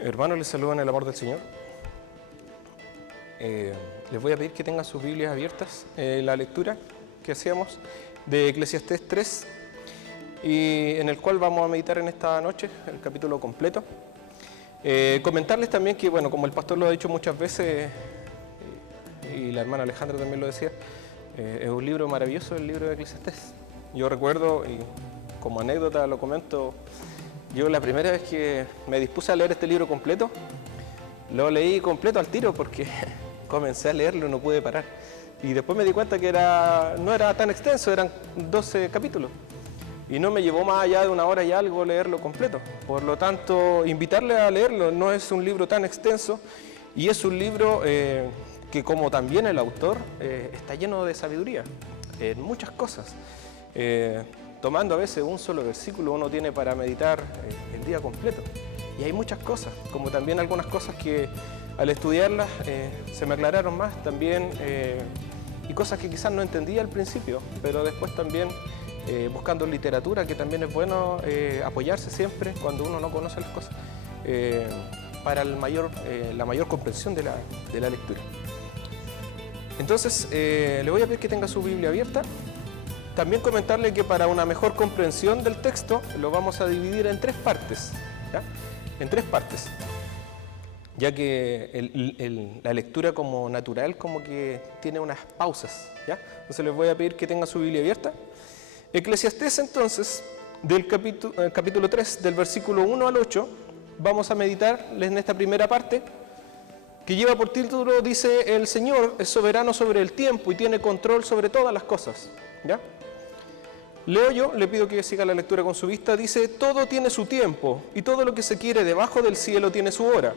Hermanos, les saludo en el amor del Señor. Les voy a pedir que tengan sus Biblias abiertas, la lectura que hacíamos de Eclesiastés 3, y en el cual vamos a meditar en esta noche, el capítulo completo. Comentarles también que, bueno, como el pastor lo ha dicho muchas veces, y la hermana Alejandra también lo decía, es un libro maravilloso, el libro de Eclesiastés. Yo recuerdo, y como anécdota lo comento, yo la primera vez que me dispuse a leer este libro completo, lo leí completo al tiro porque comencé a leerlo y no pude parar. Y después me di cuenta que no era tan extenso, eran 12 capítulos. Y no me llevó más allá de una hora y algo leerlo completo. Por lo tanto, invitarle a leerlo. No es un libro tan extenso y es un libro que, como también el autor, está lleno de sabiduría en muchas cosas. Tomando a veces un solo versículo uno tiene para meditar el día completo. Y hay muchas cosas, como también algunas cosas que al estudiarlas se me aclararon más también, y cosas que quizás no entendía al principio, pero después también buscando literatura, que también es bueno apoyarse siempre cuando uno no conoce las cosas, para la mayor comprensión de la lectura. Entonces, le voy a pedir que tenga su Biblia abierta. También comentarle que para una mejor comprensión del texto lo vamos a dividir en tres partes, ¿ya? En tres partes, ya que la lectura como natural como que tiene unas pausas, ¿ya? Entonces les voy a pedir que tengan su Biblia abierta. Eclesiastés entonces, del capítulo 3, del versículo 1 al 8, vamos a meditar en esta primera parte, que lleva por título, dice: el Señor es soberano sobre el tiempo y tiene control sobre todas las cosas, ¿ya? Leo yo, le pido que siga la lectura con su vista. Dice: todo tiene su tiempo, y todo lo que se quiere debajo del cielo tiene su hora.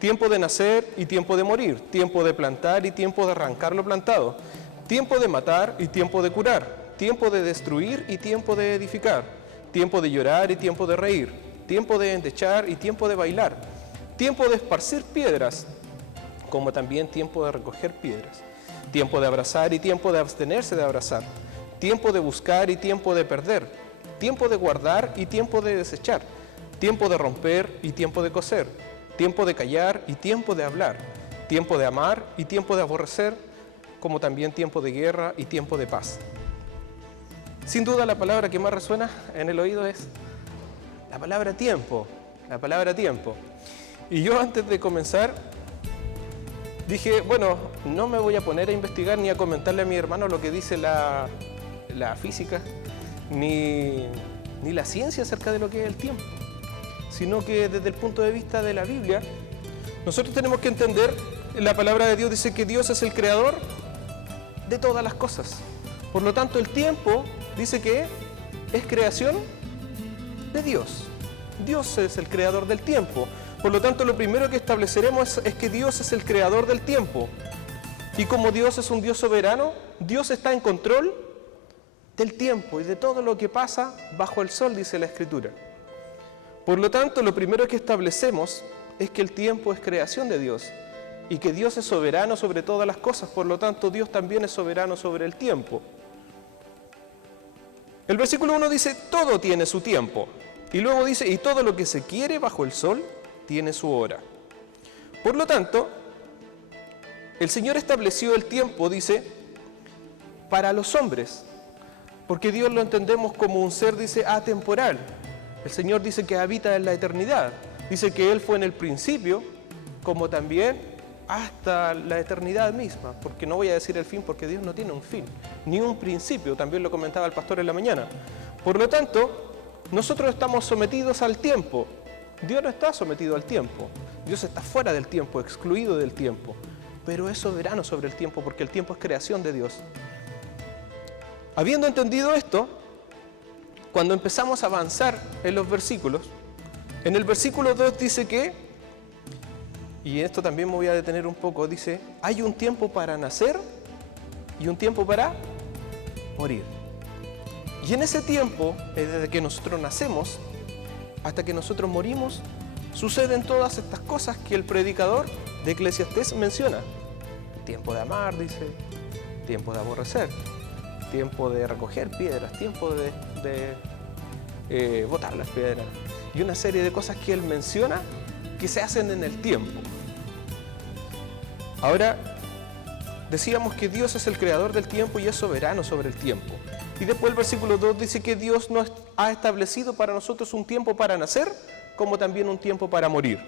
Tiempo de nacer y tiempo de morir, tiempo de plantar y tiempo de arrancar lo plantado, tiempo de matar y tiempo de curar, tiempo de destruir y tiempo de edificar, tiempo de llorar y tiempo de reír, tiempo de endechar y tiempo de bailar, tiempo de esparcir piedras, como también tiempo de recoger piedras, tiempo de abrazar y tiempo de abstenerse de abrazar, tiempo de buscar y tiempo de perder, tiempo de guardar y tiempo de desechar, tiempo de romper y tiempo de coser, tiempo de callar y tiempo de hablar, tiempo de amar y tiempo de aborrecer, como también tiempo de guerra y tiempo de paz. Sin duda la palabra que más resuena en el oído es la palabra tiempo, la palabra tiempo. Y yo, antes de comenzar, dije, bueno, no me voy a poner a investigar ni a comentarle a mi hermano lo que dice la física, ni la ciencia acerca de lo que es el tiempo, sino que desde el punto de vista de la Biblia, nosotros tenemos que entender, la palabra de Dios dice que Dios es el creador de todas las cosas. Por lo tanto, el tiempo dice que es creación de Dios. Dios es el creador del tiempo. Por lo tanto, lo primero que estableceremos es que Dios es el creador del tiempo. Y como Dios es un Dios soberano, Dios está en control del tiempo y de todo lo que pasa bajo el sol, dice la Escritura. Por lo tanto, lo primero que establecemos es que el tiempo es creación de Dios y que Dios es soberano sobre todas las cosas. Por lo tanto, Dios también es soberano sobre el tiempo. El versículo 1 dice: todo tiene su tiempo. Y luego dice: y todo lo que se quiere bajo el sol tiene su hora. Por lo tanto, el Señor estableció el tiempo, dice, para los hombres, porque Dios lo entendemos como un ser, dice, atemporal. El Señor dice que habita en la eternidad. Dice que Él fue en el principio, como también hasta la eternidad misma. Porque no voy a decir el fin, porque Dios no tiene un fin, ni un principio. También lo comentaba el pastor en la mañana. Por lo tanto, nosotros estamos sometidos al tiempo. Dios no está sometido al tiempo. Dios está fuera del tiempo, excluido del tiempo. Pero es soberano sobre el tiempo, porque el tiempo es creación de Dios. Habiendo entendido esto, cuando empezamos a avanzar en los versículos, en el versículo 2 dice que, y esto también me voy a detener un poco, dice: hay un tiempo para nacer y un tiempo para morir. Y en ese tiempo, desde que nosotros nacemos hasta que nosotros morimos, suceden todas estas cosas que el predicador de Eclesiastés menciona. Tiempo de amar, dice, tiempo de aborrecer, tiempo de recoger piedras, tiempo de botar las piedras, y una serie de cosas que él menciona que se hacen en el tiempo. Ahora, decíamos que Dios es el creador del tiempo y es soberano sobre el tiempo. Y después el versículo 2 dice que Dios nos ha establecido para nosotros un tiempo para nacer, como también un tiempo para morir.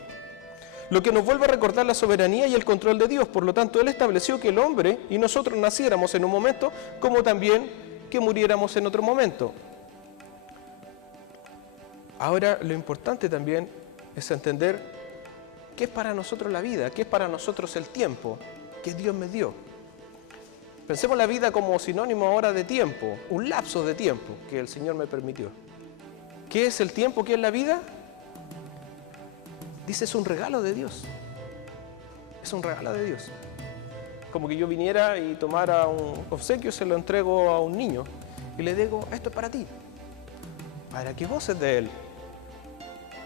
Lo que nos vuelve a recordar la soberanía y el control de Dios. Por lo tanto, Él estableció que el hombre y nosotros naciéramos en un momento, como también que muriéramos en otro momento. Ahora, lo importante también es entender qué es para nosotros la vida, qué es para nosotros el tiempo que Dios me dio. Pensemos la vida como sinónimo ahora de tiempo, un lapso de tiempo que el Señor me permitió. ¿Qué es el tiempo? ¿Qué es la vida? Dice, es un regalo de Dios. Es un regalo de Dios. Como que yo viniera y tomara un obsequio, se lo entrego a un niño y le digo, esto es para ti, para que goces de él,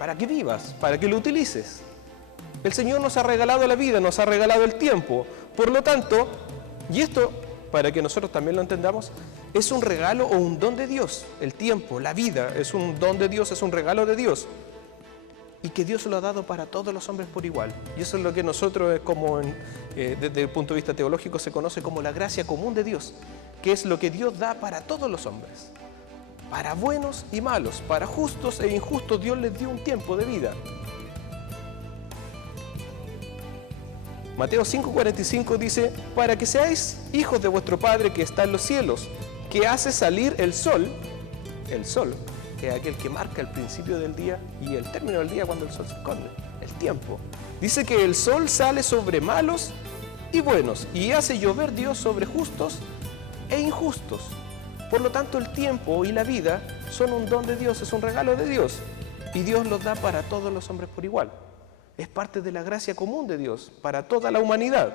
para que vivas, para que lo utilices. El Señor nos ha regalado la vida, nos ha regalado el tiempo. Por lo tanto, y esto, para que nosotros también lo entendamos, es un regalo o un don de Dios. El tiempo, la vida, es un don de Dios, es un regalo de Dios. Y que Dios lo ha dado para todos los hombres por igual. Y eso es lo que nosotros, desde el punto de vista teológico, se conoce como la gracia común de Dios, que es lo que Dios da para todos los hombres. Para buenos y malos, para justos e injustos, Dios les dio un tiempo de vida. Mateo 5:45 dice, para que seáis hijos de vuestro Padre que está en los cielos, que hace salir el sol, que es aquel que marca el principio del día y el término del día cuando el sol se esconde, el tiempo. Dice que el sol sale sobre malos y buenos y hace llover Dios sobre justos e injustos. Por lo tanto, el tiempo y la vida son un don de Dios, es un regalo de Dios y Dios los da para todos los hombres por igual. Es parte de la gracia común de Dios para toda la humanidad.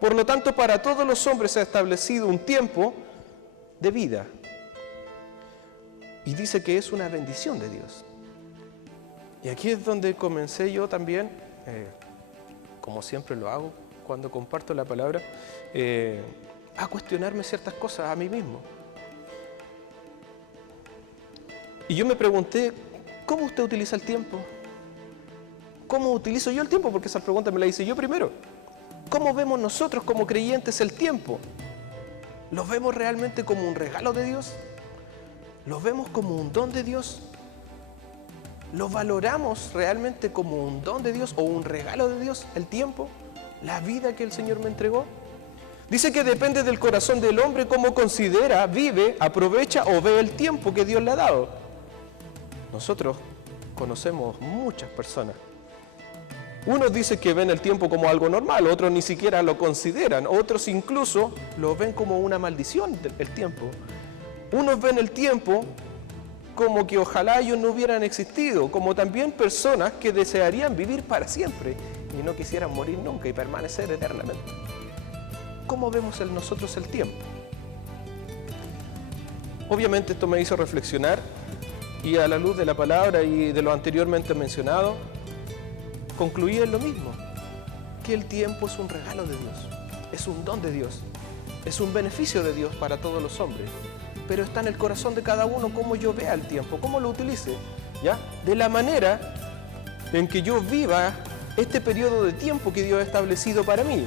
Por lo tanto, para todos los hombres se ha establecido un tiempo de vida. Y dice que es una bendición de Dios. Y aquí es donde comencé yo también, como siempre lo hago cuando comparto la palabra, a cuestionarme ciertas cosas a mí mismo. Y yo me pregunté, ¿cómo usted utiliza el tiempo? ¿Cómo utilizo yo el tiempo? Porque esa pregunta me la hice yo primero. ¿Cómo vemos nosotros como creyentes el tiempo? ¿Lo vemos realmente como un regalo de Dios? ¿Lo vemos como un don de Dios? ¿Lo valoramos realmente como un don de Dios o un regalo de Dios, el tiempo, la vida que el Señor me entregó? Dice que depende del corazón del hombre cómo considera, vive, aprovecha o ve el tiempo que Dios le ha dado. Nosotros conocemos muchas personas. Unos dicen que ven el tiempo como algo normal, otros ni siquiera lo consideran, otros incluso lo ven como una maldición el tiempo. Unos ven el tiempo como que ojalá ellos no hubieran existido, como también personas que desearían vivir para siempre y no quisieran morir nunca y permanecer eternamente. ¿Cómo vemos nosotros el tiempo? Obviamente esto me hizo reflexionar y a la luz de la palabra y de lo anteriormente mencionado, concluí en lo mismo, que el tiempo es un regalo de Dios, es un don de Dios, es un beneficio de Dios para todos los hombres, pero está en el corazón de cada uno cómo yo vea el tiempo, cómo lo utilice, ¿ya? De la manera en que yo viva este periodo de tiempo que Dios ha establecido para mí.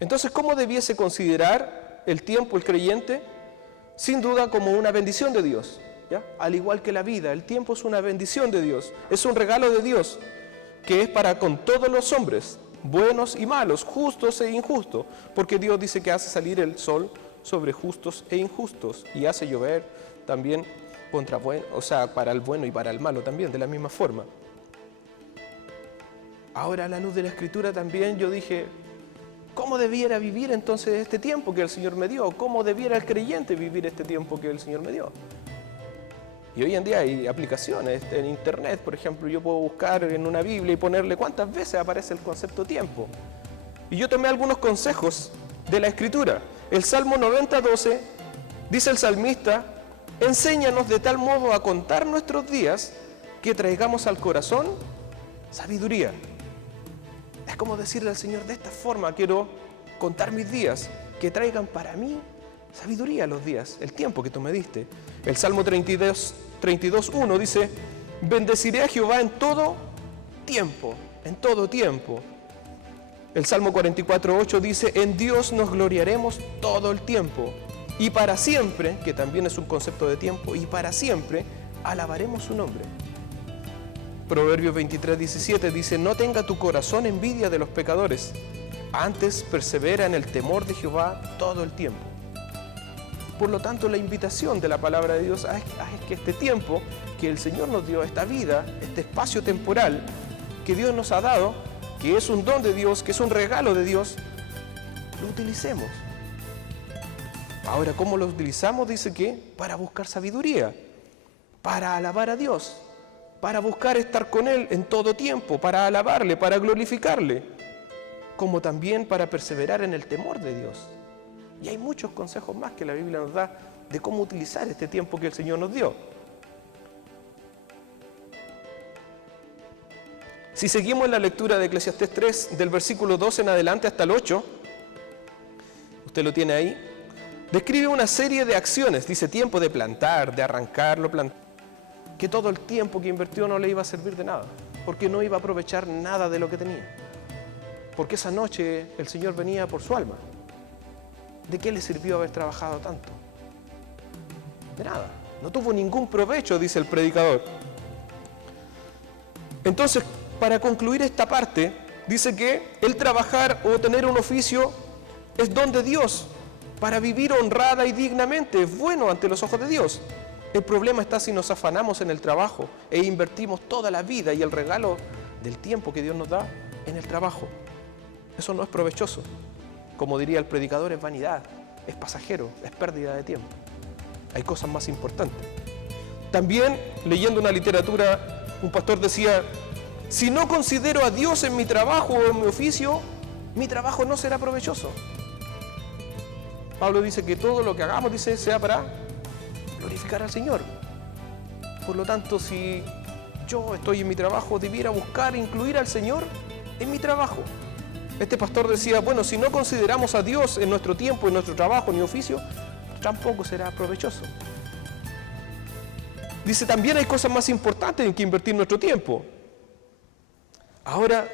Entonces, ¿cómo debiese considerar el tiempo el creyente? Sin duda como una bendición de Dios, ¿ya? Al igual que la vida, el tiempo es una bendición de Dios, es un regalo de Dios, que es para con todos los hombres, buenos y malos, justos e injustos, porque Dios dice que hace salir el sol sobre justos e injustos y hace llover también para el bueno y para el malo también, de la misma forma. Ahora, a la luz de la Escritura también yo dije, ¿cómo debiera vivir entonces este tiempo que el Señor me dio? ¿Cómo debiera el creyente vivir este tiempo que el Señor me dio? Y hoy en día hay aplicaciones en internet, por ejemplo, yo puedo buscar en una Biblia y ponerle cuántas veces aparece el concepto tiempo. Y yo tomé algunos consejos de la Escritura. El Salmo 90:12 dice el salmista, enséñanos de tal modo a contar nuestros días que traigamos al corazón sabiduría. Es como decirle al Señor, de esta forma quiero contar mis días, que traigan para mí sabiduría los días, el tiempo que tú me diste. El Salmo 32:1 dice, bendeciré a Jehová en todo tiempo, en todo tiempo. El Salmo 44:8 dice, en Dios nos gloriaremos todo el tiempo. Y para siempre, que también es un concepto de tiempo, y para siempre alabaremos su nombre. Proverbios 23:17 dice, no tenga tu corazón envidia de los pecadores, antes persevera en el temor de Jehová todo el tiempo. Por lo tanto, la invitación de la palabra de Dios es que este tiempo que el Señor nos dio, esta vida, este espacio temporal que Dios nos ha dado, que es un don de Dios, que es un regalo de Dios, lo utilicemos. Ahora, ¿cómo lo utilizamos? Dice que para buscar sabiduría, para alabar a Dios, para buscar estar con Él en todo tiempo, para alabarle, para glorificarle, como también para perseverar en el temor de Dios. Y hay muchos consejos más que la Biblia nos da de cómo utilizar este tiempo que el Señor nos dio. Si seguimos la lectura de Eclesiastés 3, del versículo 12 en adelante hasta el 8, usted lo tiene ahí, describe una serie de acciones, dice tiempo de plantar, de arrancarlo, que todo el tiempo que invirtió no le iba a servir de nada, porque no iba a aprovechar nada de lo que tenía. Porque esa noche el Señor venía por su alma. ¿De qué le sirvió haber trabajado tanto? De nada, no tuvo ningún provecho, dice el predicador. Entonces, para concluir esta parte, dice que el trabajar o tener un oficio es don de Dios, para vivir honrada y dignamente, es bueno ante los ojos de Dios. El problema está si nos afanamos en el trabajo e invertimos toda la vida y el regalo del tiempo que Dios nos da en el trabajo. Eso no es provechoso. Como diría el predicador, es vanidad, es pasajero, es pérdida de tiempo. Hay cosas más importantes. También, leyendo una literatura, un pastor decía, si no considero a Dios en mi trabajo o en mi oficio, mi trabajo no será provechoso. Pablo dice que todo lo que hagamos, dice, sea para glorificar al Señor. Por lo tanto, si yo estoy en mi trabajo, debiera buscar incluir al Señor en mi trabajo. Este pastor decía, bueno, si no consideramos a Dios en nuestro tiempo, en nuestro trabajo, ni oficio, tampoco será provechoso. Dice, también hay cosas más importantes en que invertir nuestro tiempo. Ahora,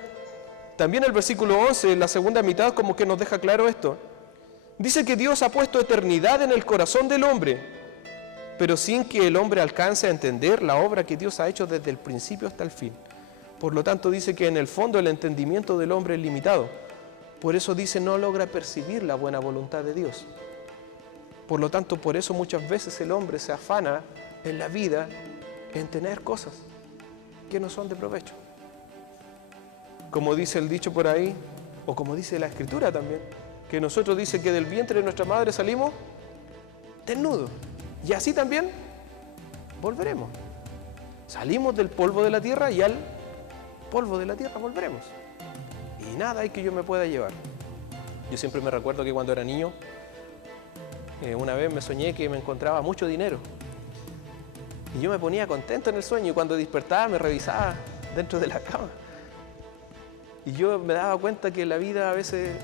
también el versículo 11, la segunda mitad, como que nos deja claro esto. Dice que Dios ha puesto eternidad en el corazón del hombre, pero sin que el hombre alcance a entender la obra que Dios ha hecho desde el principio hasta el fin. Por lo tanto, dice que en el fondo el entendimiento del hombre es limitado. Por eso dice, no logra percibir la buena voluntad de Dios. Por lo tanto, por eso muchas veces el hombre se afana en la vida en tener cosas que no son de provecho. Como dice el dicho por ahí, o como dice la Escritura también, que nosotros dice que del vientre de nuestra madre salimos desnudos. Y así también volveremos. Salimos del polvo de la tierra y al polvo de la tierra volveremos. Y nada hay que yo me pueda llevar. Yo siempre me recuerdo que cuando era niño, una vez me soñé que me encontraba mucho dinero. Y yo me ponía contento en el sueño y cuando despertaba me revisaba dentro de la cama. Y yo me daba cuenta que la vida a veces,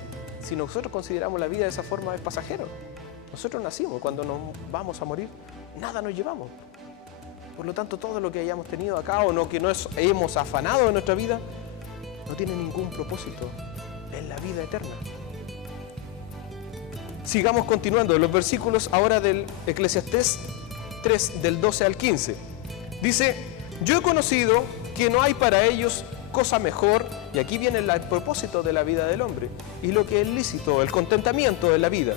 si nosotros consideramos la vida de esa forma, es pasajero. Nosotros nacimos, cuando nos vamos a morir, nada nos llevamos. Por lo tanto, todo lo que hayamos tenido acá o no que nos hemos afanado en nuestra vida, no tiene ningún propósito en la vida eterna. Sigamos continuando, los versículos ahora del Eclesiastés 3, del 12 al 15. Dice, yo he conocido que no hay para ellos cosa mejor, y aquí viene el propósito de la vida del hombre, y lo que es lícito, el contentamiento de la vida.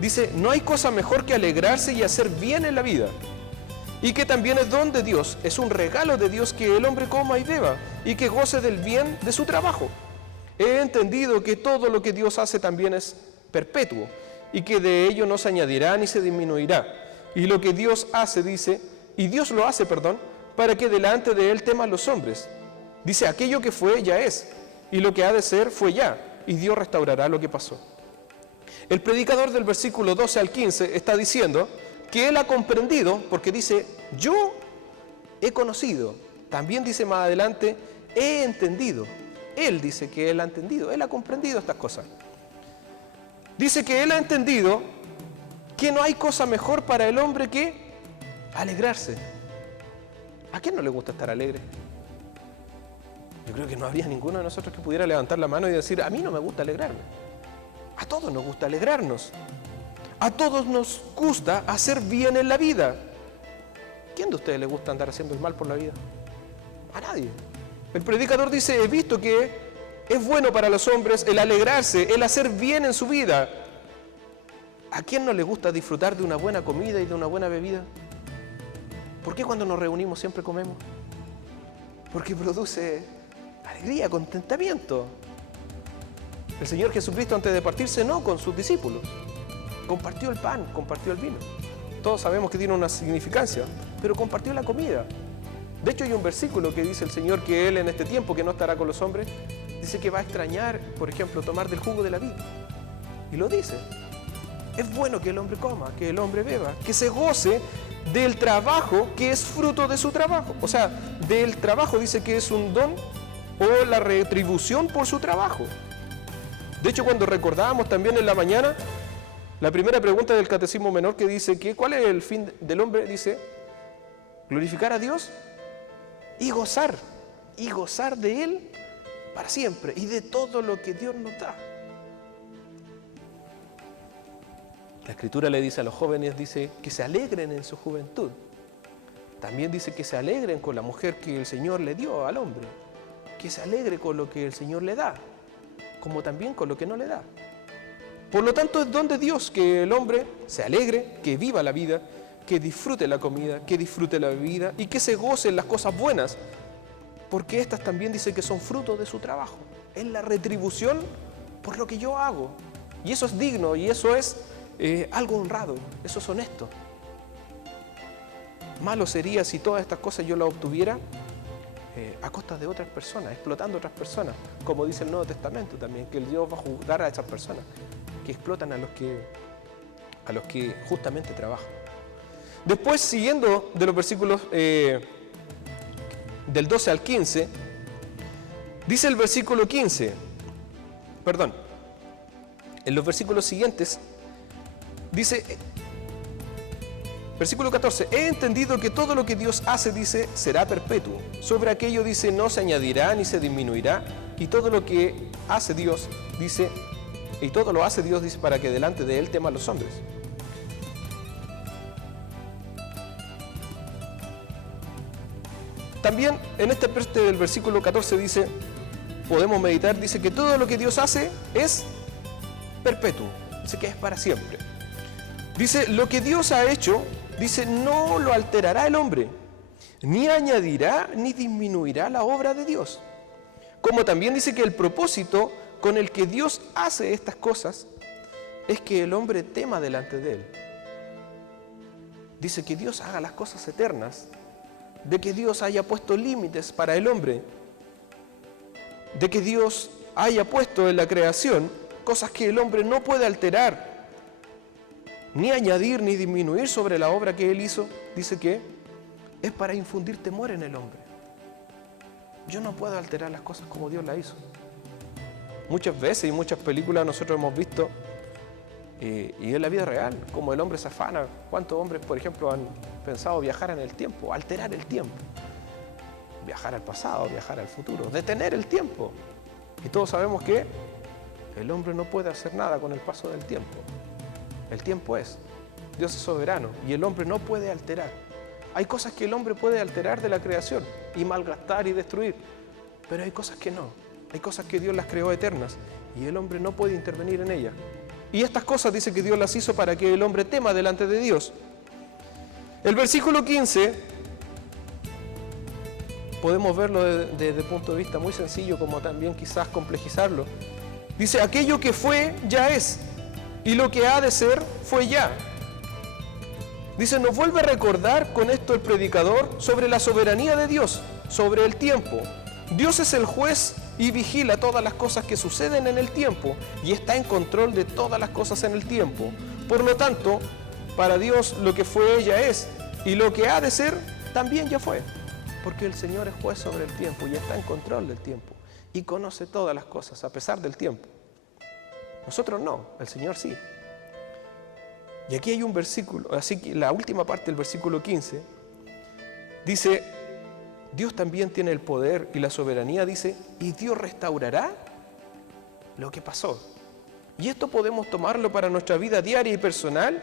Dice, no hay cosa mejor que alegrarse y hacer bien en la vida, y que también es don de Dios, es un regalo de Dios que el hombre coma y beba, y que goce del bien de su trabajo. He entendido que todo lo que Dios hace también es perpetuo, y que de ello no se añadirá ni se disminuirá. Y lo que Dios hace, dice, y Dios lo hace, para que delante de Él teman los hombres. Dice, aquello que fue ya es, y lo que ha de ser fue ya, y Dios restaurará lo que pasó. El predicador del versículo 12 al 15 está diciendo que él ha comprendido, porque dice, yo he conocido. También dice más adelante, he entendido. Él dice que él ha entendido, él ha comprendido estas cosas. Dice que él ha entendido que no hay cosa mejor para el hombre que alegrarse. ¿A quién no le gusta estar alegre? Yo creo que no habría ninguno de nosotros que pudiera levantar la mano y decir, a mí no me gusta alegrarme. A todos nos gusta alegrarnos. A todos nos gusta hacer bien en la vida. ¿Quién de ustedes le gusta andar haciendo el mal por la vida? A nadie. El predicador dice, he visto que es bueno para los hombres el alegrarse, el hacer bien en su vida. ¿A quién no le gusta disfrutar de una buena comida y de una buena bebida? ¿Por qué cuando nos reunimos siempre comemos? Porque produce alegría, contentamiento. El Señor Jesucristo, antes de partir, cenó con sus discípulos. Compartió el pan, compartió el vino. Todos sabemos que tiene una significancia, pero compartió la comida. De hecho, hay un versículo que dice el Señor que Él en este tiempo que no estará con los hombres, dice que va a extrañar, por ejemplo, tomar del jugo de la vid. Y lo dice. Es bueno que el hombre coma, que el hombre beba, que se goce del trabajo que es fruto de su trabajo. O sea, del trabajo dice que es un don o la retribución por su trabajo. De hecho, cuando recordábamos también en la mañana, la primera pregunta del Catecismo Menor que dice que ¿cuál es el fin del hombre? Dice, glorificar a Dios y gozar de Él para siempre y de todo lo que Dios nos da. La Escritura le dice a los jóvenes, dice que se alegren en su juventud. También dice que se alegren con la mujer que el Señor le dio al hombre, que se alegre con lo que el Señor le da, como también con lo que no le da. Por lo tanto, es don de Dios que el hombre se alegre, que viva la vida, que disfrute la comida, que disfrute la bebida y que se goce en las cosas buenas, porque estas también dice que son fruto de su trabajo. Es la retribución por lo que yo hago. Y eso es digno y eso es algo honrado, eso es honesto. Malo sería si todas estas cosas yo las obtuviera a costa de otras personas, explotando a otras personas, como dice el Nuevo Testamento también, que el Dios va a juzgar a esas personas que explotan a los que justamente trabajan. Después, siguiendo de los versículos del 12 al 15, dice el versículo 15, en los versículos siguientes, dice, versículo 14, he entendido que todo lo que Dios hace, dice, será perpetuo. Sobre aquello, dice, no se añadirá ni se disminuirá, y todo lo que hace Dios, dice, y todo lo hace Dios, dice, para que delante de Él teman los hombres. También en esta parte del versículo 14 dice, podemos meditar, dice que todo lo que Dios hace es perpetuo, dice que es para siempre. Dice, lo que Dios ha hecho, dice, no lo alterará el hombre, ni añadirá ni disminuirá la obra de Dios. Como también dice que el propósito con el que Dios hace estas cosas es que el hombre tema delante de Él. Dice que Dios haga las cosas eternas, de que Dios haya puesto límites para el hombre, de que Dios haya puesto en la creación cosas que el hombre no puede alterar, ni añadir ni disminuir sobre la obra que Él hizo. Dice que es para infundir temor en el hombre. Yo no puedo alterar las cosas como Dios las hizo. Muchas veces y muchas películas nosotros hemos visto, y en la vida real, como el hombre se afana. ¿Cuántos hombres, por ejemplo, han pensado viajar en el tiempo, alterar el tiempo? Viajar al pasado, viajar al futuro, detener el tiempo. Y todos sabemos que el hombre no puede hacer nada con el paso del tiempo. El tiempo es, Dios es soberano y el hombre no puede alterar. Hay cosas que el hombre puede alterar de la creación y malgastar y destruir, pero hay cosas que no. Hay cosas que Dios las creó eternas y el hombre no puede intervenir en ellas. Y estas cosas dice que Dios las hizo para que el hombre tema delante de Dios. El versículo 15, podemos verlo desde el punto de vista muy sencillo, como también quizás complejizarlo. Dice, aquello que fue, ya es, y lo que ha de ser, fue ya. Dice, nos vuelve a recordar con esto el predicador sobre la soberanía de Dios, sobre el tiempo. Dios es el juez y vigila todas las cosas que suceden en el tiempo y está en control de todas las cosas en el tiempo. Por lo tanto, para Dios lo que fue ya es, y lo que ha de ser también ya fue, porque el Señor es juez sobre el tiempo y está en control del tiempo y conoce todas las cosas a pesar del tiempo. Nosotros no, el Señor sí. Y aquí hay un versículo, así que la última parte del versículo 15 dice, Dios también tiene el poder y la soberanía, dice, y Dios restaurará lo que pasó. Y esto podemos tomarlo para nuestra vida diaria y personal,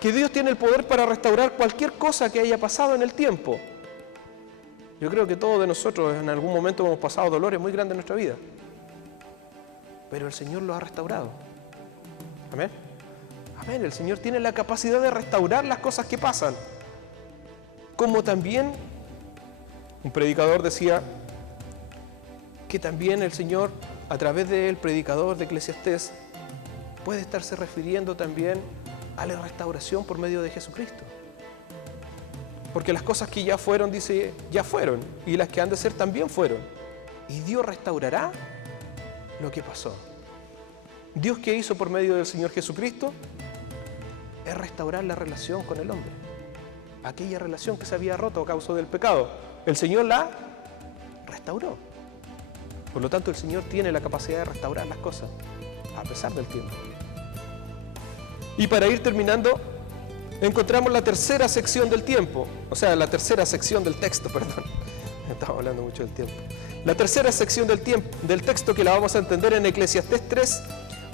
que Dios tiene el poder para restaurar cualquier cosa que haya pasado en el tiempo. Yo creo que todos de nosotros en algún momento hemos pasado dolores muy grandes en nuestra vida, pero el Señor los ha restaurado. Amén. Amén. El Señor tiene la capacidad de restaurar las cosas que pasan. Como también un predicador decía que también el Señor, a través del predicador de Eclesiastés, puede estarse refiriendo también a la restauración por medio de Jesucristo. Porque las cosas que ya fueron, dice, ya fueron, y las que han de ser también fueron. Y Dios restaurará lo que pasó. Dios, que hizo por medio del Señor Jesucristo, es restaurar la relación con el hombre. Aquella relación que se había roto a causa del pecado, el Señor la restauró. Por lo tanto, el Señor tiene la capacidad de restaurar las cosas, a pesar del tiempo. Y para ir terminando, encontramos la tercera sección del tiempo, o sea, la tercera sección del texto, perdón. Estamos hablando mucho del tiempo. La tercera sección del texto, que la vamos a entender en Eclesiastés 3,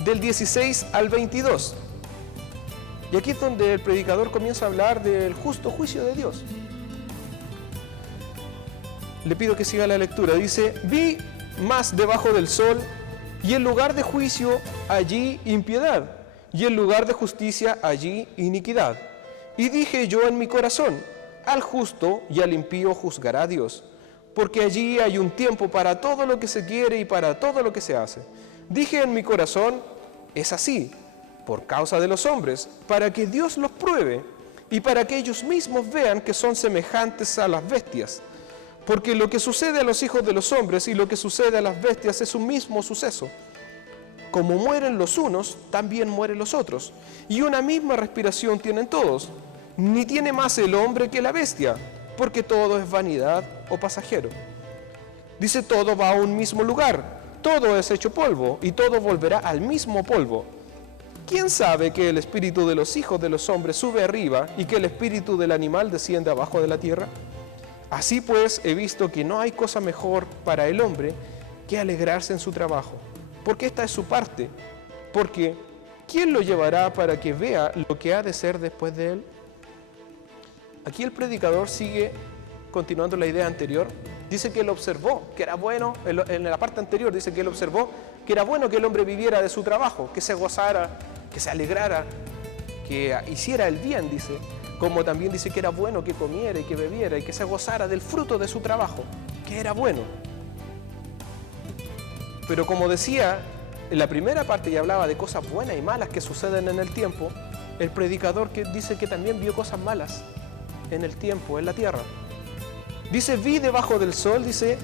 del 16 al 22. Y aquí es donde el predicador comienza a hablar del justo juicio de Dios. Le pido que siga la lectura. Dice: vi más debajo del sol, y en lugar de juicio allí impiedad, y en lugar de justicia allí iniquidad. Y dije yo en mi corazón: al justo y al impío juzgará Dios, porque allí hay un tiempo para todo lo que se quiere y para todo lo que se hace. Dije en mi corazón: es así, por causa de los hombres, para que Dios los pruebe, y para que ellos mismos vean que son semejantes a las bestias. Porque lo que sucede a los hijos de los hombres y lo que sucede a las bestias es un mismo suceso. Como mueren los unos, también mueren los otros, y una misma respiración tienen todos. Ni tiene más el hombre que la bestia, porque todo es vanidad o pasajero. Dice: todo va a un mismo lugar, todo es hecho polvo, y todo volverá al mismo polvo. ¿Quién sabe que el espíritu de los hijos de los hombres sube arriba y que el espíritu del animal desciende abajo de la tierra? Así pues, he visto que no hay cosa mejor para el hombre que alegrarse en su trabajo, porque esta es su parte. Porque ¿quién lo llevará para que vea lo que ha de ser después de él? Aquí el predicador sigue continuando la idea anterior. Dice que él observó que era bueno, en la parte anterior dice que él observó que era bueno que el hombre viviera de su trabajo, que se gozara, que se alegrara, que hiciera el bien, dice. Como también dice que era bueno que comiera y que bebiera y que se gozara del fruto de su trabajo, que era bueno. Pero como decía, en la primera parte ya hablaba de cosas buenas y malas que suceden en el tiempo, el predicador que dice que también vio cosas malas en el tiempo, en la tierra. Dice: vi debajo del sol, dice,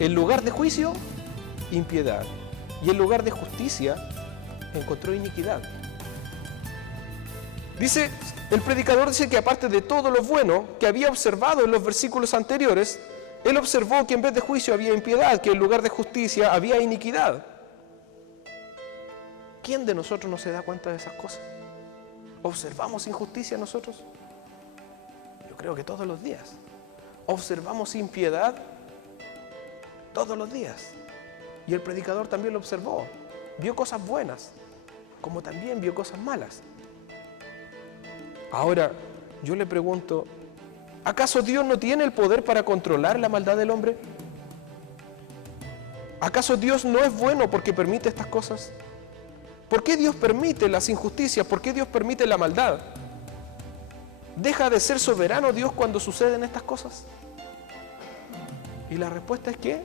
en lugar de juicio, impiedad, y en lugar de justicia, encontró iniquidad. Dice, el predicador dice que aparte de todo lo bueno que había observado en los versículos anteriores, él observó que en vez de juicio había impiedad, que en lugar de justicia había iniquidad. ¿Quién de nosotros no se da cuenta de esas cosas? ¿Observamos injusticia nosotros? Yo creo que todos los días. ¿Observamos impiedad? Todos los días. Y el predicador también lo observó. Vio cosas buenas, como también vio cosas malas. Ahora, yo le pregunto, ¿acaso Dios no tiene el poder para controlar la maldad del hombre? ¿Acaso Dios no es bueno porque permite estas cosas? ¿Por qué Dios permite las injusticias? ¿Por qué Dios permite la maldad? ¿Deja de ser soberano Dios cuando suceden estas cosas? Y la respuesta es que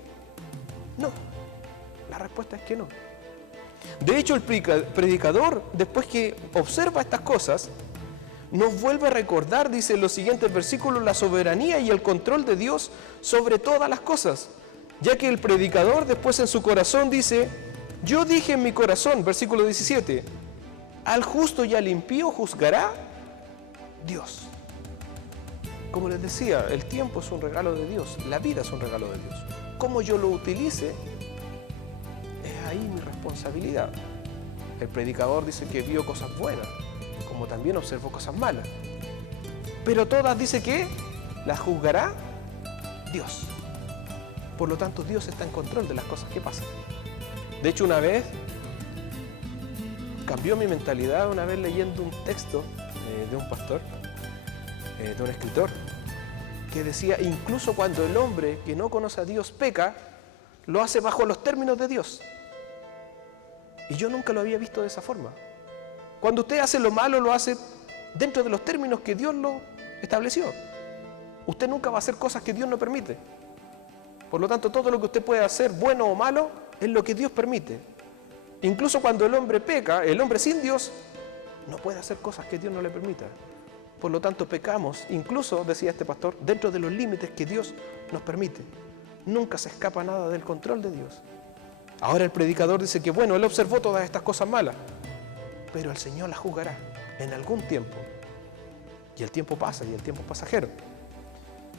no. La respuesta es que no. De hecho, el predicador, después que observa estas cosas, nos vuelve a recordar, dice en los siguientes versículos, la soberanía y el control de Dios sobre todas las cosas. Ya que el predicador después en su corazón dice: yo dije en mi corazón, versículo 17, al justo y al impío juzgará Dios. Como les decía, el tiempo es un regalo de Dios, la vida es un regalo de Dios. Cómo yo lo utilice, es ahí mi responsabilidad. El predicador dice que vio cosas buenas, como también observó cosas malas. Pero todas dice que las juzgará Dios. Por lo tanto, Dios está en control de las cosas que pasan. De hecho, una vez cambió mi mentalidad, una vez leyendo un texto de un pastor, de un escritor, que decía, incluso cuando el hombre que no conoce a Dios peca, lo hace bajo los términos de Dios. Y yo nunca lo había visto de esa forma. Cuando usted hace lo malo, lo hace dentro de los términos que Dios lo estableció. Usted nunca va a hacer cosas que Dios no permite. Por lo tanto, todo lo que usted puede hacer, bueno o malo, es lo que Dios permite. Incluso cuando el hombre peca, el hombre sin Dios, no puede hacer cosas que Dios no le permita. Por lo tanto, pecamos, incluso, decía este pastor, dentro de los límites que Dios nos permite. Nunca se escapa nada del control de Dios. Ahora el predicador dice que, bueno, él observó todas estas cosas malas, pero el Señor las juzgará en algún tiempo. Y el tiempo pasa, y el tiempo es pasajero.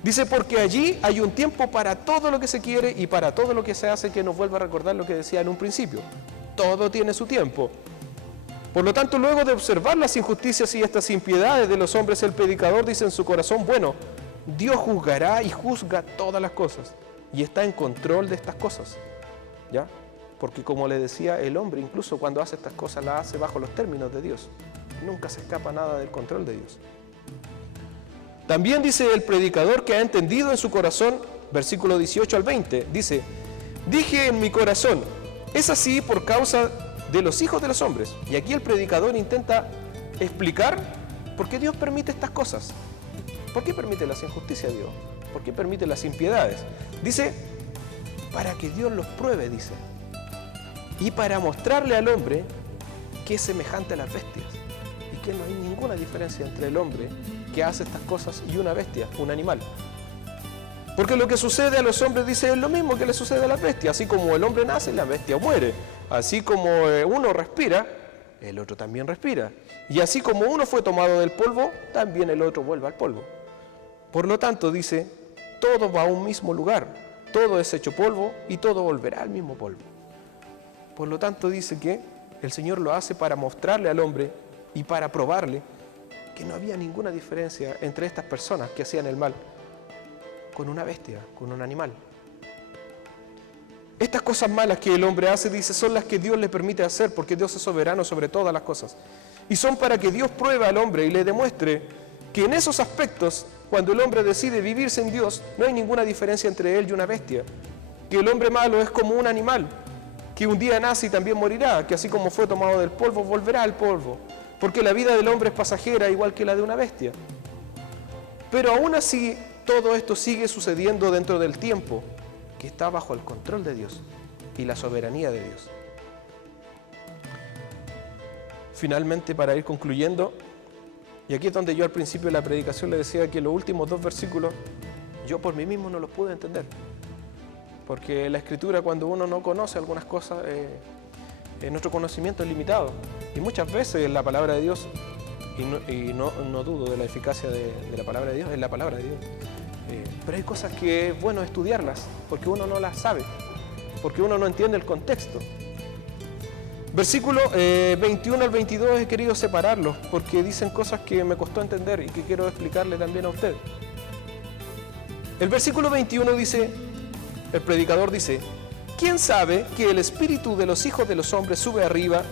Dice, porque allí hay un tiempo para todo lo que se quiere y para todo lo que se hace, que nos vuelva a recordar lo que decía en un principio. Todo tiene su tiempo. Por lo tanto, luego de observar las injusticias y estas impiedades de los hombres, el predicador dice en su corazón, bueno, Dios juzgará y juzga todas las cosas y está en control de estas cosas, ¿ya? Porque como le decía, el hombre incluso cuando hace estas cosas las hace bajo los términos de Dios. Nunca se escapa nada del control de Dios. También dice el predicador que ha entendido en su corazón, versículo 18 al 20, dice, dije en mi corazón, es así por causa de los hijos de los hombres. Y aquí el predicador intenta explicar por qué Dios permite estas cosas. ¿Por qué permite las injusticias Dios? ¿Por qué permite las impiedades? Dice, para que Dios los pruebe, dice. Y para mostrarle al hombre que es semejante a las bestias. Y que no hay ninguna diferencia entre el hombre que hace estas cosas y una bestia, un animal. Porque lo que sucede a los hombres, dice, es lo mismo que le sucede a las bestias. Así como el hombre nace, la bestia muere. Así como uno respira, el otro también respira. Y así como uno fue tomado del polvo, también el otro vuelve al polvo. Por lo tanto, dice, todo va a un mismo lugar. Todo es hecho polvo y todo volverá al mismo polvo. Por lo tanto, dice que el Señor lo hace para mostrarle al hombre y para probarle que no había ninguna diferencia entre estas personas que hacían el mal con una bestia, con un animal. Estas cosas malas que el hombre hace, dice, son las que Dios le permite hacer, porque Dios es soberano sobre todas las cosas. Y son para que Dios pruebe al hombre y le demuestre que en esos aspectos, cuando el hombre decide vivir sin Dios, no hay ninguna diferencia entre él y una bestia. Que el hombre malo es como un animal, que un día nace y también morirá, que así como fue tomado del polvo, volverá al polvo. Porque la vida del hombre es pasajera, igual que la de una bestia. Pero aún así, todo esto sigue sucediendo dentro del tiempo, que está bajo el control de Dios y la soberanía de Dios. Finalmente, para ir concluyendo, y aquí es donde yo al principio de la predicación le decía que los últimos 2 versículos, yo por mí mismo no los pude entender. Porque la Escritura, cuando uno no conoce algunas cosas, nuestro conocimiento es limitado. Y muchas veces la palabra de Dios, y no dudo de la eficacia de la palabra de Dios, es la palabra de Dios. Pero hay cosas que es bueno estudiarlas, porque uno no las sabe, porque uno no entiende el contexto. Versículo 21 al 22 he querido separarlos, porque dicen cosas que me costó entender y que quiero explicarle también a usted. El versículo 21 dice, el predicador dice, ¿quién sabe que el espíritu de los hijos de los hombres sube arriba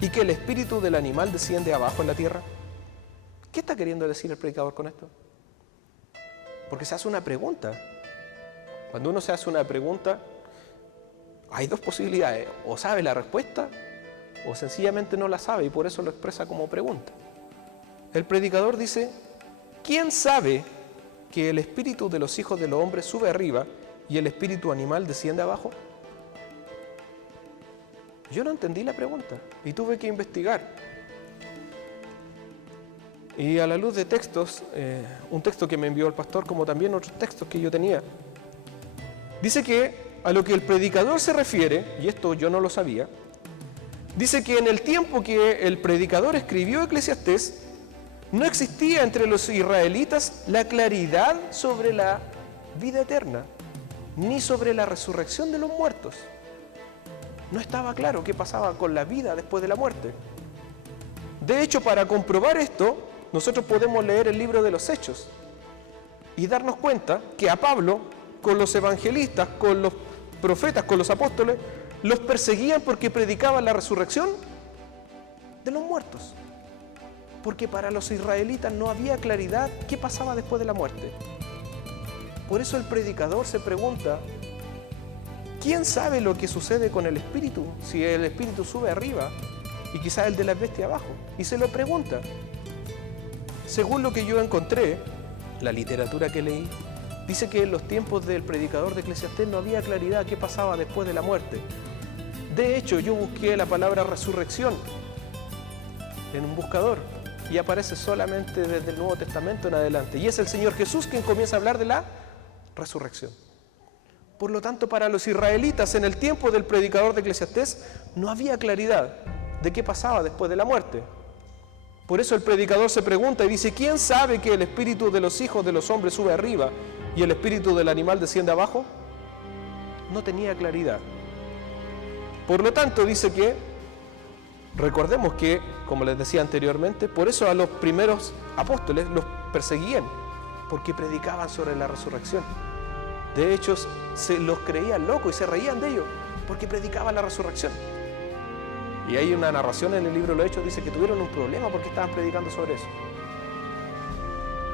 y que el espíritu del animal desciende abajo en la tierra? ¿Qué está queriendo decir el predicador con esto? Porque se hace una pregunta. Cuando uno se hace una pregunta, hay 2 posibilidades. O sabe la respuesta, o sencillamente no la sabe, y por eso lo expresa como pregunta. El predicador dice, ¿quién sabe que el espíritu de los hijos de los hombres sube arriba y el espíritu animal desciende abajo? Yo no entendí la pregunta y tuve que investigar. Y a la luz de textos, un texto que me envió el pastor, como también otros textos que yo tenía, dice que a lo que el predicador se refiere, y esto yo no lo sabía, dice que en el tiempo que el predicador escribió Eclesiastés, no existía entre los israelitas la claridad sobre la vida eterna, ni sobre la resurrección de los muertos. No estaba claro qué pasaba con la vida después de la muerte. De hecho, para comprobar esto, nosotros podemos leer el libro de los Hechos y darnos cuenta que a Pablo con los evangelistas, con los profetas, con los apóstoles, los perseguían porque predicaban la resurrección de los muertos. Porque para los israelitas no había claridad qué pasaba después de la muerte. Por eso el predicador se pregunta, ¿quién sabe lo que sucede con el espíritu? Si el espíritu sube arriba y quizás el de la bestia abajo. Y se lo pregunta. Según lo que yo encontré, la literatura que leí, dice que en los tiempos del predicador de Eclesiastés no había claridad qué pasaba después de la muerte. De hecho, yo busqué la palabra resurrección en un buscador y aparece solamente desde el Nuevo Testamento en adelante. Y es el Señor Jesús quien comienza a hablar de la resurrección. Por lo tanto, para los israelitas en el tiempo del predicador de Eclesiastés no había claridad de qué pasaba después de la muerte. Por eso el predicador se pregunta y dice, ¿quién sabe que el espíritu de los hijos de los hombres sube arriba y el espíritu del animal desciende abajo? No tenía claridad. Por lo tanto, dice que, recordemos que, como les decía anteriormente, por eso a los primeros apóstoles los perseguían, porque predicaban sobre la resurrección. De hecho, se los creían locos y se reían de ellos, porque predicaban la resurrección. Y hay una narración en el libro de los Hechos, dice que tuvieron un problema porque estaban predicando sobre eso.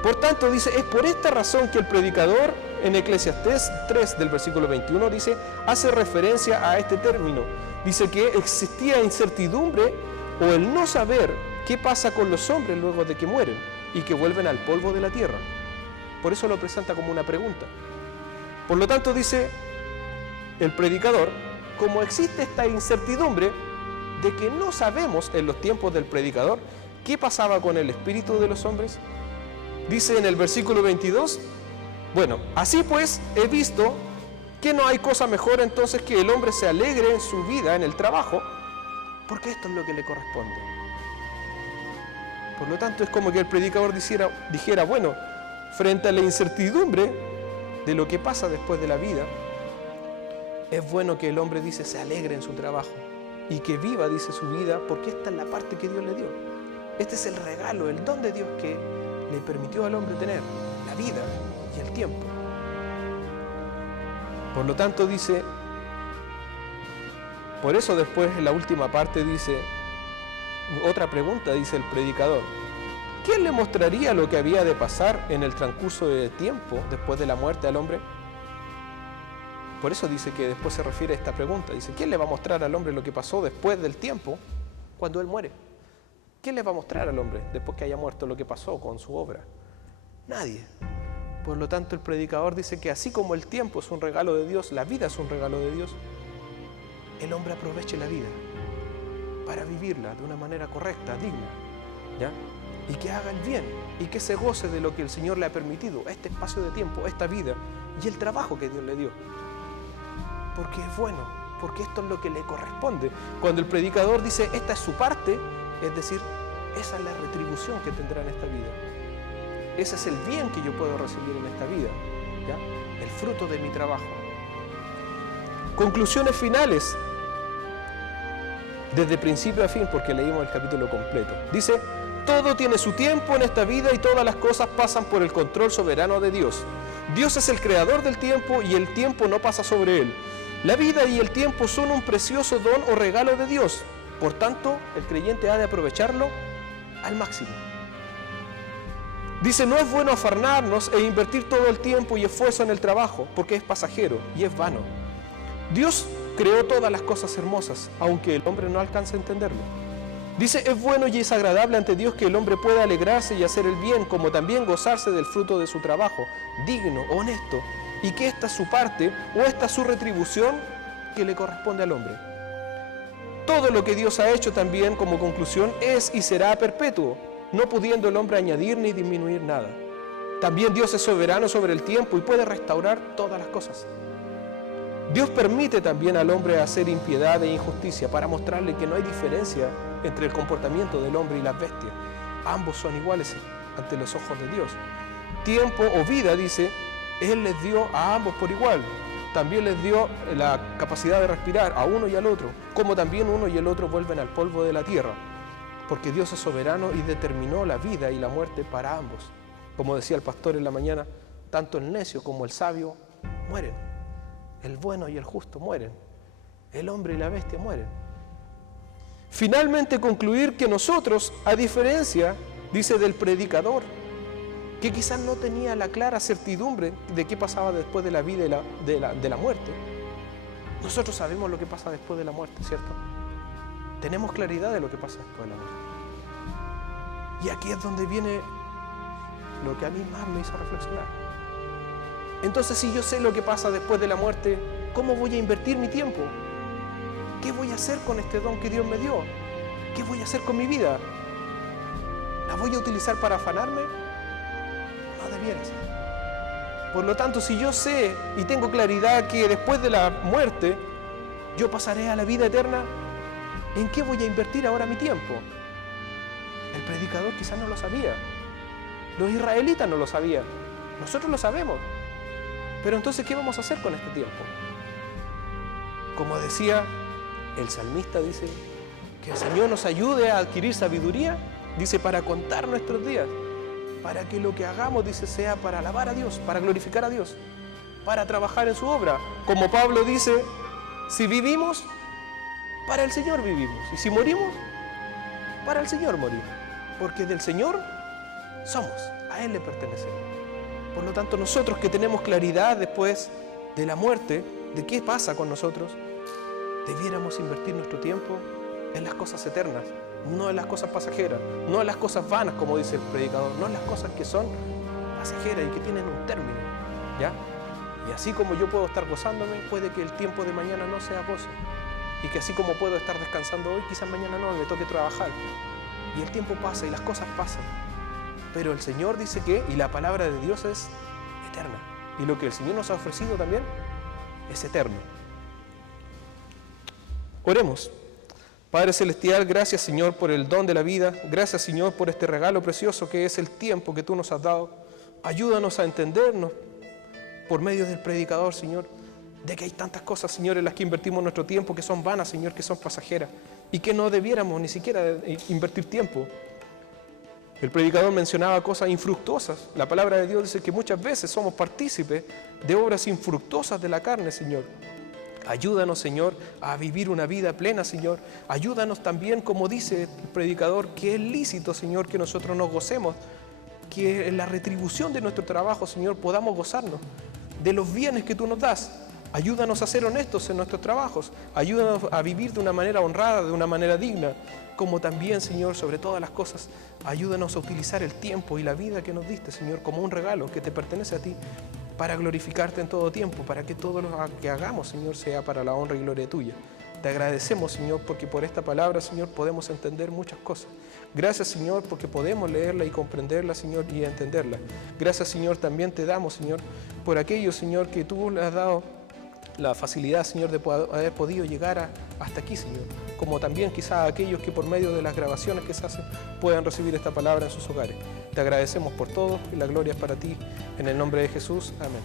Por tanto, dice, es por esta razón que el predicador en Eclesiastés 3 del versículo 21 dice, hace referencia a este término. Dice que existía incertidumbre o el no saber qué pasa con los hombres luego de que mueren y que vuelven al polvo de la tierra. Por eso lo presenta como una pregunta. Por lo tanto, dice el predicador, como existe esta incertidumbre de que no sabemos en los tiempos del predicador qué pasaba con el espíritu de los hombres, dice en el versículo 22, bueno, así pues he visto que no hay cosa mejor entonces que el hombre se alegre en su vida, en el trabajo, porque esto es lo que le corresponde. Por lo tanto, es como que el predicador dijera, bueno, frente a la incertidumbre de lo que pasa después de la vida, es bueno que el hombre, dice, se alegre en su trabajo y que viva, dice, su vida, porque esta es la parte que Dios le dio. Este es el regalo, el don de Dios que le permitió al hombre tener, la vida y el tiempo. Por lo tanto, dice, por eso después en la última parte dice, otra pregunta, dice el predicador, ¿quién le mostraría lo que había de pasar en el transcurso de tiempo después de la muerte al hombre? Por eso dice que después se refiere a esta pregunta, dice, ¿quién le va a mostrar al hombre lo que pasó después del tiempo cuando él muere? ¿Quién le va a mostrar al hombre después que haya muerto lo que pasó con su obra? Nadie. Por lo tanto, el predicador dice que así como el tiempo es un regalo de Dios, la vida es un regalo de Dios, el hombre aproveche la vida para vivirla de una manera correcta, digna, ¿ya? Y que haga el bien y que se goce de lo que el Señor le ha permitido, este espacio de tiempo, esta vida y el trabajo que Dios le dio. Porque es bueno, porque esto es lo que le corresponde. Cuando el predicador dice, esta es su parte, es decir, esa es la retribución que tendrá en esta vida. Ese es el bien que yo puedo recibir en esta vida, ¿ya? El fruto de mi trabajo. Conclusiones finales, desde principio a fin, porque leímos el capítulo completo. Dice, todo tiene su tiempo en esta vida y todas las cosas pasan por el control soberano de Dios. Dios es el creador del tiempo y el tiempo no pasa sobre él. La vida y el tiempo son un precioso don o regalo de Dios. Por tanto, el creyente ha de aprovecharlo al máximo. Dice, no es bueno afanarnos e invertir todo el tiempo y esfuerzo en el trabajo, porque es pasajero y es vano. Dios creó todas las cosas hermosas, aunque el hombre no alcance a entenderlo. Dice, es bueno y es agradable ante Dios que el hombre pueda alegrarse y hacer el bien, como también gozarse del fruto de su trabajo, digno, honesto, y que esta es su parte o esta es su retribución que le corresponde al hombre. Todo lo que Dios ha hecho también, como conclusión, es y será perpetuo, no pudiendo el hombre añadir ni disminuir nada. También Dios es soberano sobre el tiempo y puede restaurar todas las cosas. Dios permite también al hombre hacer impiedad e injusticia para mostrarle que no hay diferencia entre el comportamiento del hombre y las bestias. Ambos son iguales ante los ojos de Dios. Tiempo o vida, dice, Él les dio a ambos por igual. También les dio la capacidad de respirar a uno y al otro, como también uno y el otro vuelven al polvo de la tierra, porque Dios es soberano y determinó la vida y la muerte para ambos. Como decía el pastor en la mañana, tanto el necio como el sabio mueren. El bueno y el justo mueren. El hombre y la bestia mueren. Finalmente concluir que nosotros, a diferencia, dice, del predicador, que quizás no tenía la clara certidumbre de qué pasaba después de la vida y de la muerte, nosotros sabemos lo que pasa después de la muerte, ¿cierto? Tenemos claridad de lo que pasa después de la muerte. Y aquí es donde viene lo que a mí más me hizo reflexionar. Entonces, si yo sé lo que pasa después de la muerte, ¿cómo voy a invertir mi tiempo? ¿Qué voy a hacer con este don que Dios me dio? ¿Qué voy a hacer con mi vida? ¿La voy a utilizar para afanarme? No debiera ser. Por lo tanto, si yo sé y tengo claridad que después de la muerte yo pasaré a la vida eterna, ¿en qué voy a invertir ahora mi tiempo? El predicador quizás no lo sabía. Los israelitas no lo sabían. Nosotros lo sabemos. Pero entonces, ¿qué vamos a hacer con este tiempo? Como decía el salmista, dice que el Señor nos ayude a adquirir sabiduría, dice, para contar nuestros días, para que lo que hagamos, dice, sea para alabar a Dios, para glorificar a Dios, para trabajar en su obra. Como Pablo dice, si vivimos, para el Señor vivimos, y si morimos, para el Señor morimos, porque del Señor somos, a Él le pertenecemos. Por lo tanto, nosotros que tenemos claridad después de la muerte, de qué pasa con nosotros, debiéramos invertir nuestro tiempo en las cosas eternas, no en las cosas pasajeras, no en las cosas vanas, como dice el predicador, no en las cosas que son pasajeras y que tienen un término, ¿ya? Y así como yo puedo estar gozándome, puede que el tiempo de mañana no sea gozo. Y que así como puedo estar descansando hoy, quizás mañana no, me toque trabajar. Y el tiempo pasa y las cosas pasan. Pero el Señor dice que, y la palabra de Dios es eterna. Y lo que el Señor nos ha ofrecido también es eterno. Oremos. Padre Celestial, gracias, Señor, por el don de la vida. Gracias, Señor, por este regalo precioso que es el tiempo que tú nos has dado. Ayúdanos a entendernos por medio del predicador, Señor, de que hay tantas cosas, Señor, en las que invertimos nuestro tiempo que son vanas, Señor, que son pasajeras y que no debiéramos ni siquiera invertir tiempo. El predicador mencionaba cosas infructuosas. La palabra de Dios dice que muchas veces somos partícipes de obras infructuosas de la carne, Señor. Ayúdanos, Señor, a vivir una vida plena, Señor. Ayúdanos también, como dice el predicador, que es lícito, Señor, que nosotros nos gocemos, que en la retribución de nuestro trabajo, Señor, podamos gozarnos de los bienes que tú nos das. Ayúdanos a ser honestos en nuestros trabajos. Ayúdanos a vivir de una manera honrada, de una manera digna. Como también, Señor, sobre todas las cosas, ayúdanos a utilizar el tiempo y la vida que nos diste, Señor, como un regalo que te pertenece a ti, para glorificarte en todo tiempo, para que todo lo que hagamos, Señor, sea para la honra y gloria tuya. Te agradecemos, Señor, porque por esta palabra, Señor, podemos entender muchas cosas. Gracias, Señor, porque podemos leerla y comprenderla, Señor, y entenderla. Gracias, Señor, también te damos, Señor, por aquello, Señor, que tú le has dado la facilidad, Señor, de haber podido llegar hasta aquí, Señor. Como también quizás aquellos que por medio de las grabaciones que se hacen puedan recibir esta palabra en sus hogares. Te agradecemos por todo y la gloria es para ti. En el nombre de Jesús. Amén.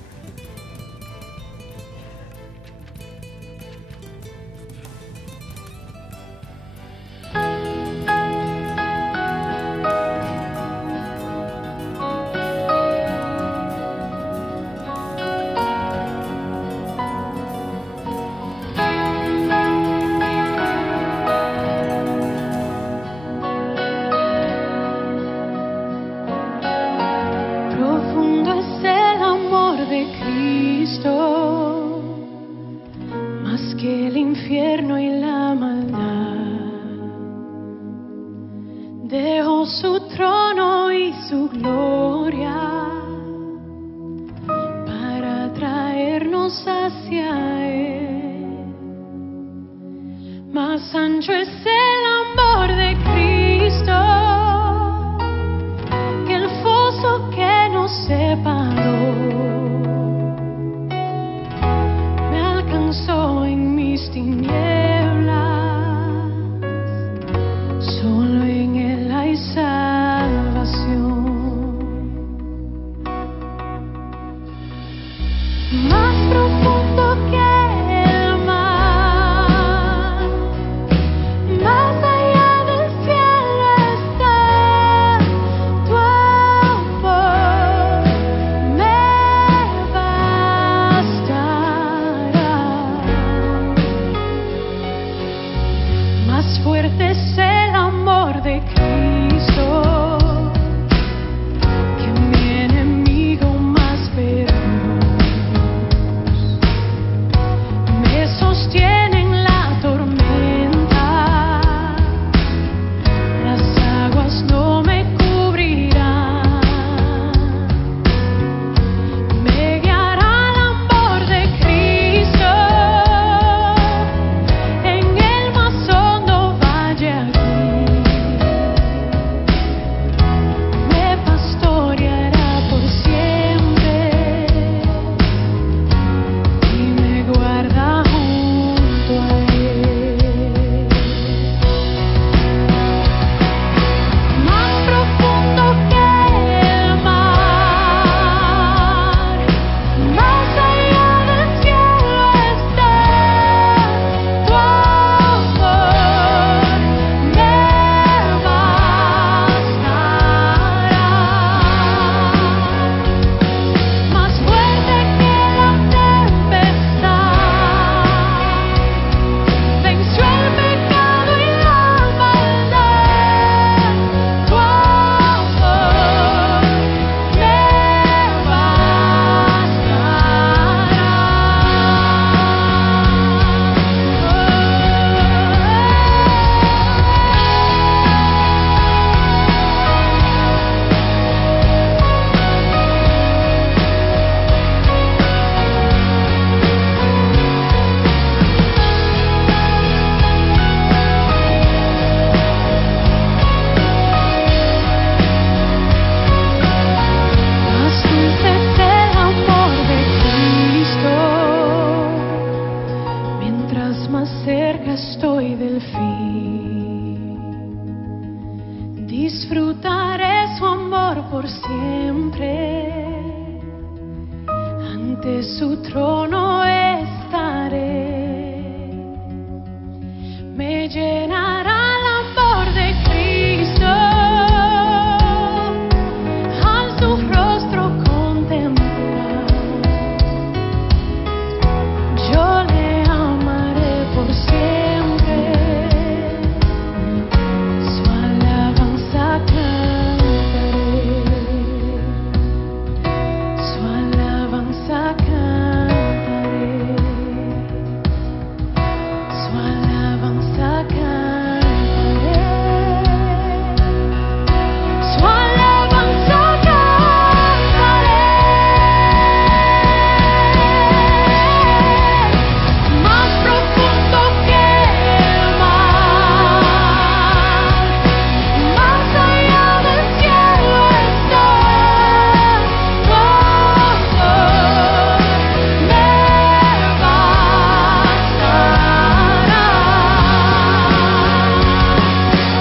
siempre, ante su trono estaré. Me llenará el amor de Cristo, al su rostro contemplar. Yo le amaré por siempre, su alabanza cantaré, su alabanza cantaré, su alabanza cantaré, su alabanza cantaré. Más profundo que el mar, más allá del cielo estoy. Me bastará.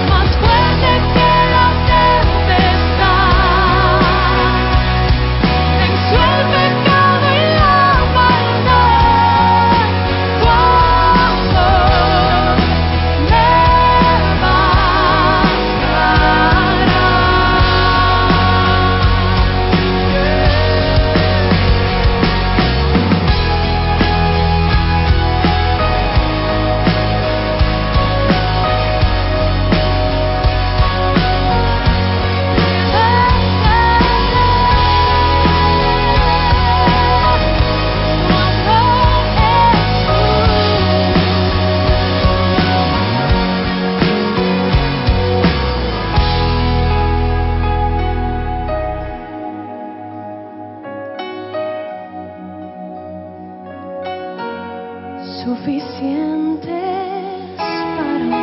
Más fuerte que la tempestad, venció el pecado y la maldad. Me suficientes para mí.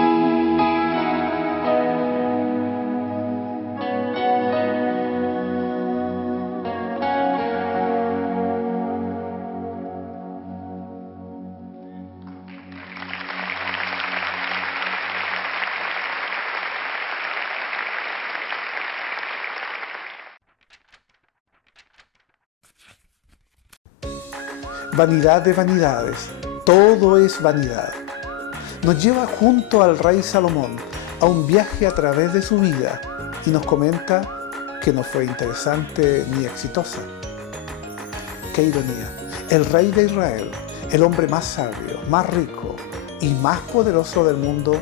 Vanidad de vanidades, todo es vanidad. Nos lleva junto al rey Salomón a un viaje a través de su vida y nos comenta que no fue interesante ni exitosa. ¡Qué ironía! El rey de Israel, el hombre más sabio, más rico y más poderoso del mundo,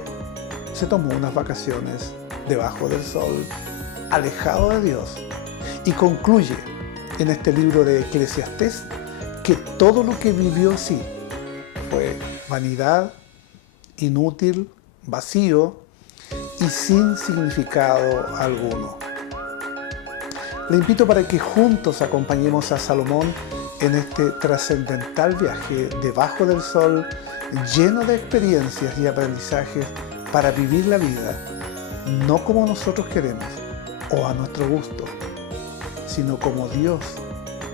se tomó unas vacaciones debajo del sol, alejado de Dios, y concluye en este libro de Eclesiastés que todo lo que vivió sí fue vanidad, inútil, vacío y sin significado alguno. Le invito para que juntos acompañemos a Salomón en este trascendental viaje debajo del sol, lleno de experiencias y aprendizajes para vivir la vida, no como nosotros queremos o a nuestro gusto, sino como Dios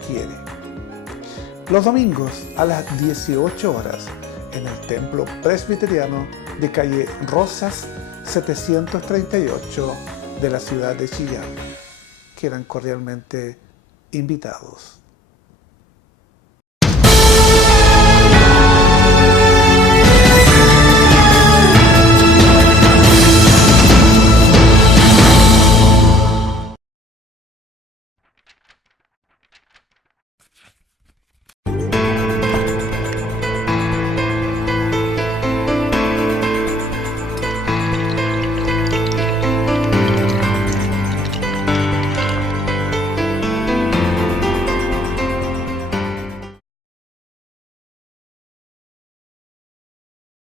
quiere. Los domingos a las 18 horas en el Templo Presbiteriano de calle Rosas 738 de la ciudad de Chillán. Quedan cordialmente invitados.